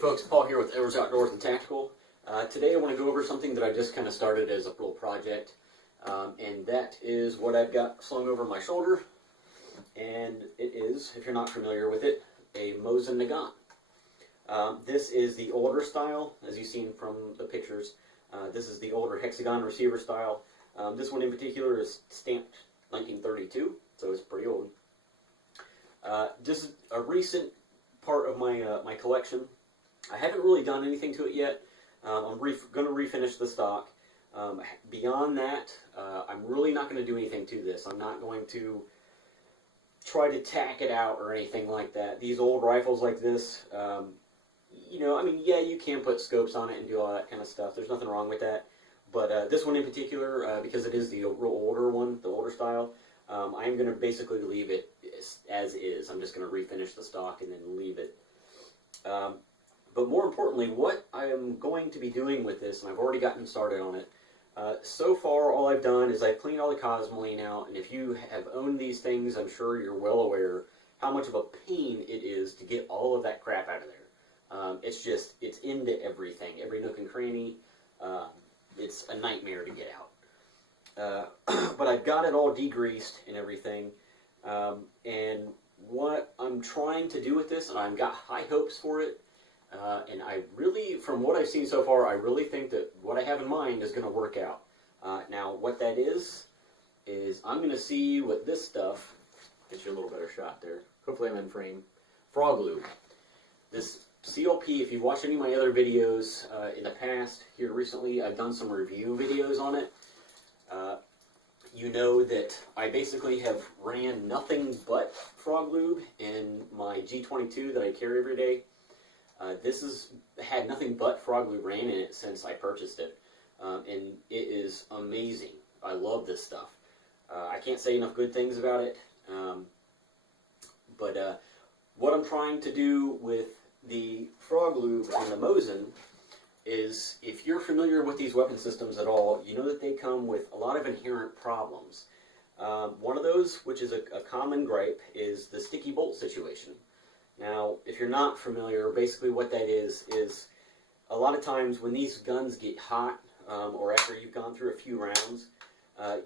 folks, Paul here with Edwards Outdoors and Tactical. Today I want to go over something that I just kind of started as a little project, and that is what I've got slung over my shoulder, and it is, if you're not familiar with it, a Mosin Nagant. This is the older style, as you've seen from the pictures. This is the older hexagon receiver style. This one in particular is stamped 1932, so it's pretty old. This is a recent part of my my collection. I haven't really done anything to it yet. I'm going to refinish the stock. Beyond that, I'm really not going to do anything to this. I'm not going to try to tack it out or anything like that. These old rifles like this, you know, I mean, yeah, you can put scopes on it and do all that kind of stuff. There's nothing wrong with that. But this one in particular, because it is the real older one, the older style, I'm going to basically leave it as is. I'm just going to refinish the stock and then leave it. But more importantly, what I am going to be doing with this, and I've already gotten started on it, so far all I've done is I've cleaned all the cosmoline out, and if you have owned these things, I'm sure you're well aware how much of a pain it is to get all of that crap out of there. It's just, it's into everything, every nook and cranny. It's a nightmare to get out. But I've got it all degreased and everything, and what I'm trying to do with this, and I've got high hopes for it, and I really, from what I've seen so far, I really think that what I have in mind is going to work out. Now, what that is I'm going to see what this stuff, get you a little better shot there, hopefully I'm in frame, Frog Lube. This CLP, if you've watched any of my other videos in the past, here recently, I've done some review videos on it. You know that I basically have ran nothing but Frog Lube in my G22 that I carry every day. This has had nothing but Frog Lube ran in it since I purchased it, and it is amazing. I love this stuff. I can't say enough good things about it, but what I'm trying to do with the Frog Lube on the Mosin is, if you're familiar with these weapon systems at all, you know that they come with a lot of inherent problems. One of those, which is a common gripe, is the sticky bolt situation. Now, if you're not familiar, basically what that is a lot of times when these guns get hot, or after you've gone through a few rounds,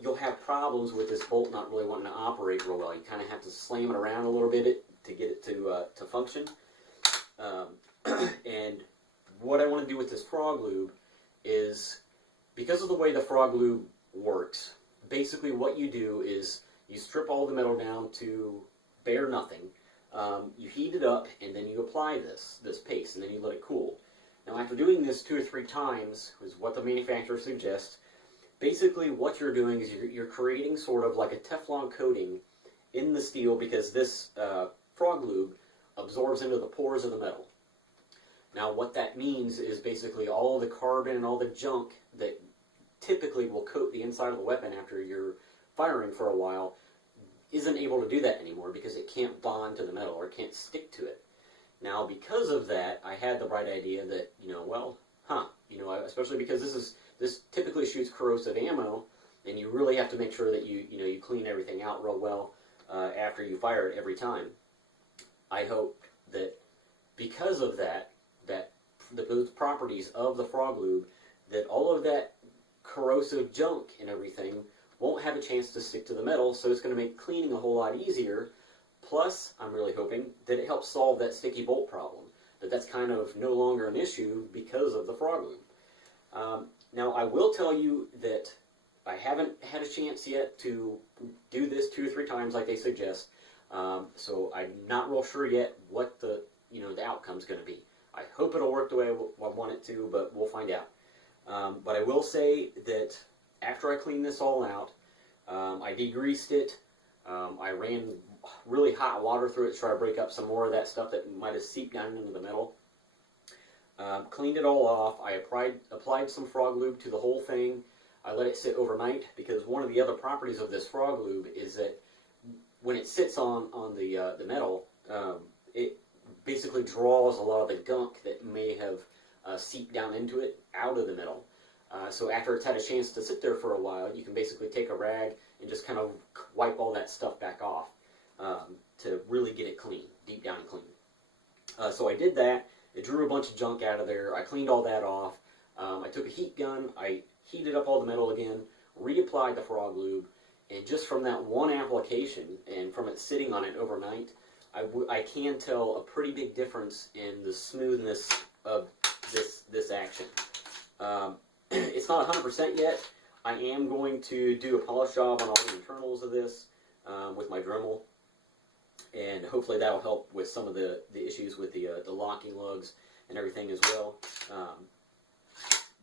you'll have problems with this bolt not really wanting to operate real well. You kind of have to slam it around a little bit to get it to function. And what I want to do with this Frog Lube is, because of the way the Frog Lube works, basically what you do is you strip all the metal down to bare nothing. You heat it up, and then you apply this paste, and then you let it cool. Now, after doing this 2 or 3 times, is what the manufacturer suggests, basically what you're doing is you're creating sort of like a Teflon coating in the steel, because this Frog Lube absorbs into the pores of the metal. Now, what that means is basically all the carbon and all the junk that typically will coat the inside of the weapon after you're firing for a while isn't able to do that anymore, because it can't bond to the metal or can't stick to it. Now, because of that, I had the bright idea that, you know, well, especially because this typically shoots corrosive ammo, and you really have to make sure that you clean everything out real well after you fire it every time. I hope that because of that, those properties of the Frog Lube, that all of that corrosive junk and everything won't have a chance to stick to the metal, so it's going to make cleaning a whole lot easier. Plus, I'm really hoping that it helps solve that sticky bolt problem, that's kind of no longer an issue because of the Frog Lube. Now, I will tell you that I haven't had a chance yet to do this 2 or 3 times like they suggest, so I'm not real sure yet what the outcome's going to be. I hope it'll work the way I want it to, but we'll find out. But I will say that after I cleaned this all out, I degreased it. I ran really hot water through it to try to break up some more of that stuff that might have seeped down into the metal. Cleaned it all off. I applied some Frog Lube to the whole thing. I let it sit overnight, because one of the other properties of this Frog Lube is that when it sits on the metal, it basically draws a lot of the gunk that may have seeped down into it out of the metal. So after it's had a chance to sit there for a while, you can basically take a rag and just kind of wipe all that stuff back off to really get it clean, deep down and clean. So I did that, It drew a bunch of junk out of there. I cleaned all that off. I took a heat gun, I heated up all the metal again, reapplied the Frog Lube, and just from that one application, and from it sitting on it overnight, I can tell a pretty big difference in the smoothness of this action. It's not 100% yet. I am going to do a polish job on all the internals of this with my Dremel, and hopefully that will help with some of the issues with the locking lugs and everything as well.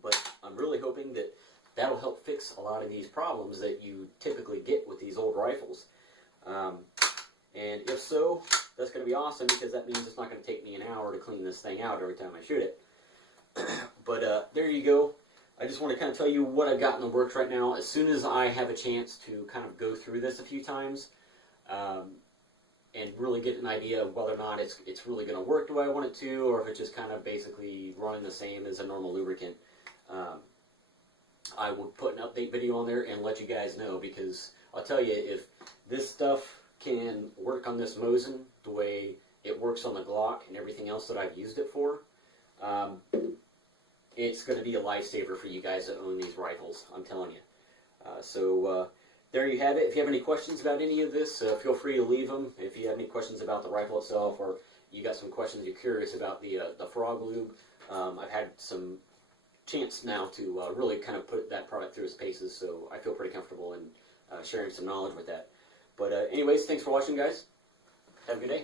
But I'm really hoping that that'll help fix a lot of these problems that you typically get with these old rifles. And if so, that's going to be awesome, because that means it's not going to take me an hour to clean this thing out every time I shoot it. But there you go. I just want to kind of tell you what I've got in the works right now. As soon as I have a chance to kind of go through this a few times and really get an idea of whether or not it's really going to work the way I want it to, or if it's just kind of basically running the same as a normal lubricant, I will put an update video on there and let you guys know, because I'll tell you, if this stuff can work on this Mosin the way it works on the Glock and everything else that I've used it for, it's going to be a lifesaver for you guys that own these rifles, I'm telling you. So there you have it. If you have any questions about any of this, feel free to leave them. If you have any questions about the rifle itself, or you got some questions you're curious about the Frog Lube, I've had some chance now to really kind of put that product through its paces, so I feel pretty comfortable in sharing some knowledge with that. But anyways, thanks for watching, guys. Have a good day.